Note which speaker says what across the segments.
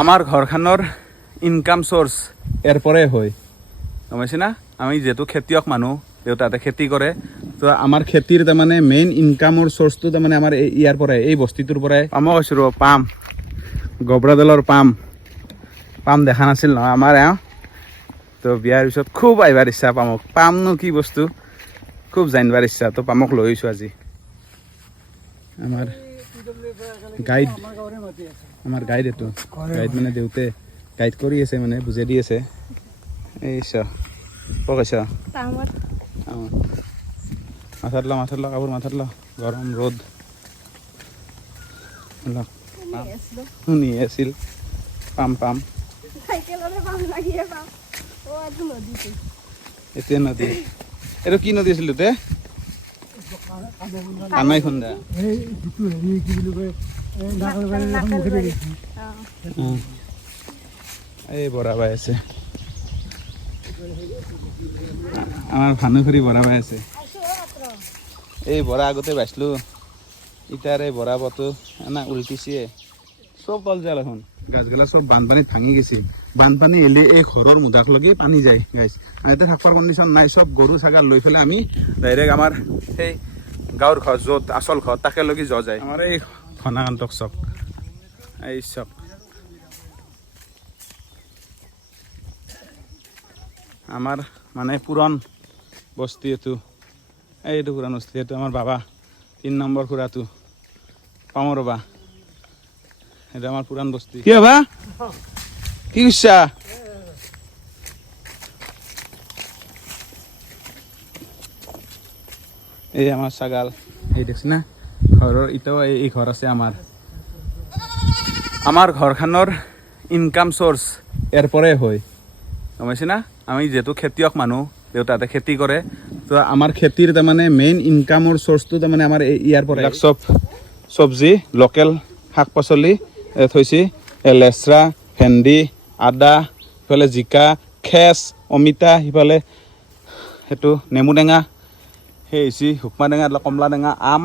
Speaker 1: আমাৰ ঘৰখনৰ income source ইয়াৰ পৰাই হয়। গম পাইছে না? আমি যিহেতু খেতিয়ক মানুহ দেউতাতে খেতি কৰে। তো আমাৰ খেতিৰ তাৰমানে মেইন ইনকামৰ চ'ৰ্চটো তাৰমানে আমাৰ ইয়াৰ পৰাই, এই বস্তিটোৰ পৰাই। পামো কৈছোঁ ৰ পাম। গবৰাদলৰ পাম। পাম দেখা নাছিল নহয় আমাৰ, এওঁ। তো বিয়াৰ পিছত খুব আহিবাৰ ইচ্ছা পামক। পামনো কি বস্তু? খুব জানিবাৰ ইচ্ছা। তো পামক লৈ আহিছোঁ আজি। আমাৰ গাইড আমাৰ গাইড এইটো গাইড মানে দেউতে গাইড কৰি আছে মানে বুজাই দি আছে। এই চ ক কৈছ?
Speaker 2: পামত
Speaker 1: অঁ মাথাত ল মাথাত ল কাপোৰ মাথাত ল। গৰম ৰ'দ।
Speaker 2: শুনি আছিল।
Speaker 1: পাম পাম। এতিয়া নদী। এইটো কি নদী আছিল তে কানাই খুন্দা
Speaker 3: এই যিটো হেৰি কি বুলি কয় এই
Speaker 1: বৰা বাই আছে। আমাৰ ভানুখুৰী বৰা বাই আছে। এই বৰা আগতে বাইছিলোঁ ইটাৰ এই বটো এনা উল্টিছে। চব যায় এখন। গাছগিলা চব বানপানীত ভাঙি গৈছে। বানপানী এলি এই ঘৰৰ মুধাক লগি পানী যায় গাইছ আৰু এতিয়া থাকিবৰ কণ্ডিশ্যন নাই, চব গৰু ছাগাল লৈ পেলাই আমি ডাইৰেক্ট আমাৰ সেই গাঁৱৰ ঘৰ য'ত আচল ঘৰ তাকে লগি যোৱা যায়। আমাৰ এই ঘনাকান্তক চক। এই চক। আমাৰ মানে পুৰণ বস্তি এইটো। এইটো পুৰাণ বস্তি এইটো আমাৰ বাবা। তিন নম্বৰ খুৰাটো পাওঁ ৰ'বা এইটো আমাৰ পুৰাণ বস্তি। কি বাবা? কি কৈছা? এই আমাৰ ছাগাল। এই দেখছ না? ঘৰৰ এতিয়াও এই ঘৰ আছে আমাৰ। আমাৰ ঘৰখনৰ ইনকাম চ'ৰ্চ ইয়াৰ পৰাই হয়। গম পাইছে না? আমি যিহেতু খেতিয়ক মানুহ দেউতাতে খেতি কৰে। তো আমাৰ খেতিৰ তাৰমানে মেইন ইনকামৰ চ'ৰ্চটো তাৰমানে আমাৰ এই- ইয়াৰ পৰাই। চব চব্জি লোকেল শাক পাচলি থৈছে। লেচৰা ভেন্দি আদা সিফালে জিকা খেচ অমিতা সিফালে সেইটো নেমু টেঙা। সেই হৈছে শুকমা টেঙা কমলা টেঙা, আম,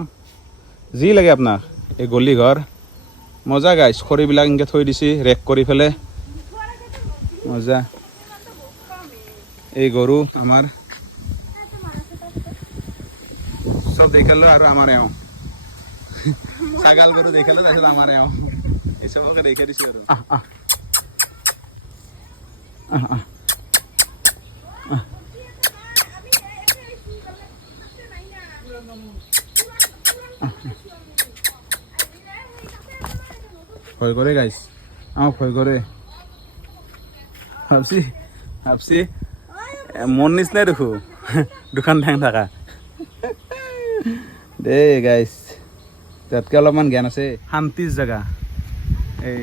Speaker 1: যি লাগে আপোনাক এই গলি ঘৰ মজা গাইছ খৰিবিলাক এনেকৈ থৈ দিছে ৰেক কৰি পেলাই মজা। এই গৰু আমাৰ। চব দেখাল আৰু আমাৰ এওঁ ছাগাল গৰু দেখাল, তাৰপিছত আমাৰ এওঁ এই চবকে দেখাই দিছো আৰু। ভয় কৰে গাইছ আমাক ভয় কৰে ভাবছি ভাবছি মোৰ নিচিনাই দেখো। দুখন ঠেং থকা দেই গাইছ তাতকৈ অলপমান জ্ঞান আছে। শান্তিৰ জেগা। এই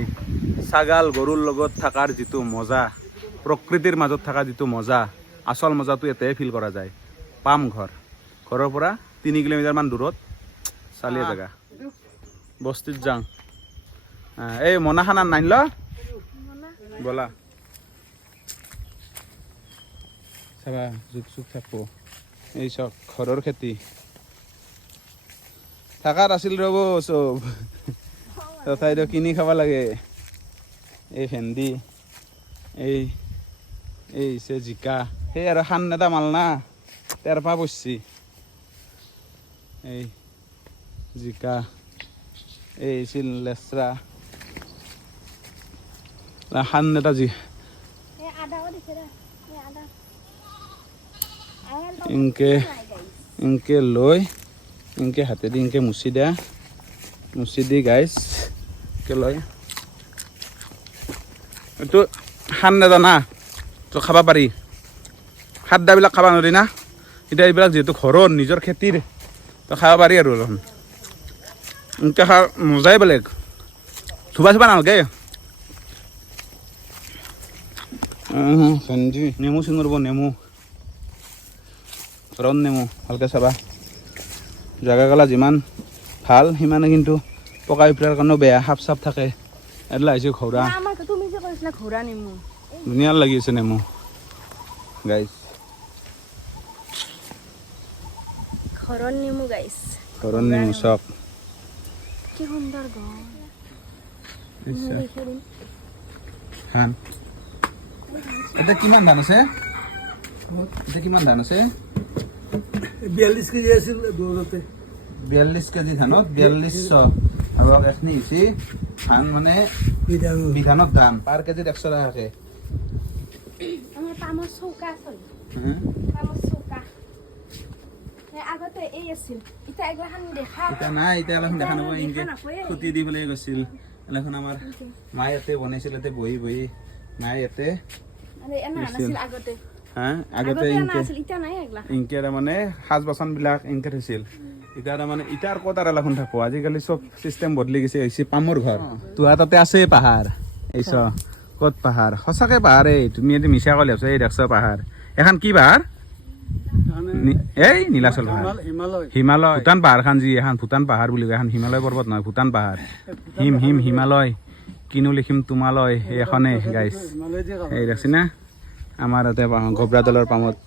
Speaker 1: ছাগাল গৰুৰ লগত থকাৰ যিটো মজা প্ৰকৃতিৰ মাজত থকা যিটো মজা আচল মজাটো এটাই ফিল কৰা যায়। পাম ঘৰ। ঘৰৰ পৰা তিনি কিলোমিটাৰমান দূৰত চালিয়া জেগা। বস্তিত যাওঁ। আহ, এই মনা খানা নাইন ল বলা। চাবা, জুক চুক থাকব। এই চক, ঘৰৰ খেতি। থাকাত আছিল ৰ'ব, চব। তথাপিতো কিনি খাব লাগে। এই ভেন্দি, এই এই হৈছে জিকা। সেই আৰু খান এটা মাল না তেৰপা পৰছি এই জিকা, এই আছিল লেচৰা। খান এটা জি।
Speaker 2: এই আদাও দিছে দে এই আদা। আমাৰ
Speaker 1: ইনকে ইনকে লৈ ইনকে হাতেদি ইনকে মুচি দিয়া মুচি দি গাইছ ইনকে লৈ। এইটো সান নেদা না তো খাব পাৰি। খাদ্যবিলাক খাব নোৱাৰি না। এতিয়া এইবিলাক যিহেতু ঘৰৰ নিজৰ খেতিৰ তো খাব পাৰি আৰু অলপ এনেকৈ খা মজাই বেলেগ। ধুবা চুবা নালাগে। ভেন্দি নেমু চিঙিব নেমু ৰণ নেমু ভালকৈ চাবা জেগাগলা যিমান ভালো সিমানে কিন্তু পকাই ফুৰাৰ কাৰণেও বেয়া সাপ চাপ থাকে এইবিলাক আহিছে
Speaker 2: ঘোঁৰা
Speaker 1: ধুনীয়া লাগি আছে নেমু গাইছ
Speaker 2: ঘৰৰ নেমু
Speaker 1: চক
Speaker 2: কি সুন্দৰ
Speaker 1: এতিয়া কিমান ধান আছে? এতিয়া কিমান ধান আছে?
Speaker 3: বিয়াল্লিছ কেজি আছিল দৌৰতে
Speaker 1: বিয়াল্লিছ কেজি ধানত বিয়াল্লিছশ আৰু এখনি হৈছে ধান মানে বিধানত। ধান পাৰ কেজিত একশ টকাকে
Speaker 2: আমাৰ
Speaker 1: মায়ে ইয়াতে বনাইছিল ইয়াতে বহি বহি। ইয়াতে।
Speaker 2: আগতে। নাই এগলা
Speaker 1: ইনকে তাৰমানে সাজ বাচনবিলাক ইনকে থৈছিল এতিয়া তাৰমানে এতিয়া আৰু ক'ত আৰু এলাখন থাকো আজিকালি চব চিষ্টেম বদলি গৈছে হৈছে পামৰ ঘৰ। তোহাৰ তাতে আছে পাহাৰ। এইছ ক'ত পাহাৰ? সঁচাকে পাহাৰ এই। তুমি এতিয়া মিছা ক'লে এই দেখছ পাহাৰ। এখন কি পাহাৰ? নি- এই নীলাচল পাহাৰ।
Speaker 3: হিমালয়।
Speaker 1: হিমালয়। ভূটান পাহাৰখন যি এখন ভূটান পাহাৰ বুলি কয়। এখন হিমালয় পৰ্বত নহয় ভূটান পাহাৰ। হিম হিম হিমালয়। কিনো লিখিম তোমালয় এখনে গাইছ এই দেখছি না? আমাৰ ইয়াতে গবৰাদলৰ পামত।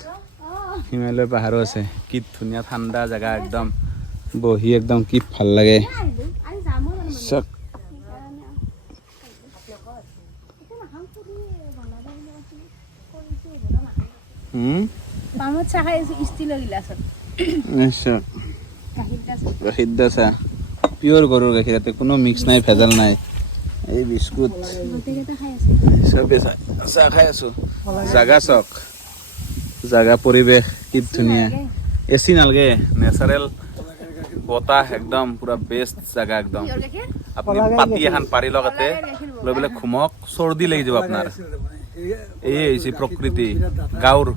Speaker 1: হিমালয় পাহাৰো আছে। কি ধুনীয়া ঠাণ্ডা জেগা একদম বহি একদম কি ভালো লাগে। চক। নিশ্চয়
Speaker 2: গাখীৰ
Speaker 1: পিয়'ৰ গৰুৰ গাখীৰ ইয়াতে কোনো মিক্স নাই ভেজাল নাই। এই বিস্কুট। চবে চাহ খাই আছো। জাগা চক। জাগা পৰিৱেশ কি ধুনীয়া। এ চি নালাগে নেচাৰেল বতাহ একদম পুৰা বেষ্ট জাগা একদম। আপুনি পাতি এখন পাৰি লওক ইয়াতে লৈ পেলাই ঘুমক চৰ্দি লাগি যাব আপোনাৰ। এই হৈছে প্ৰকৃতি গাঁৱৰ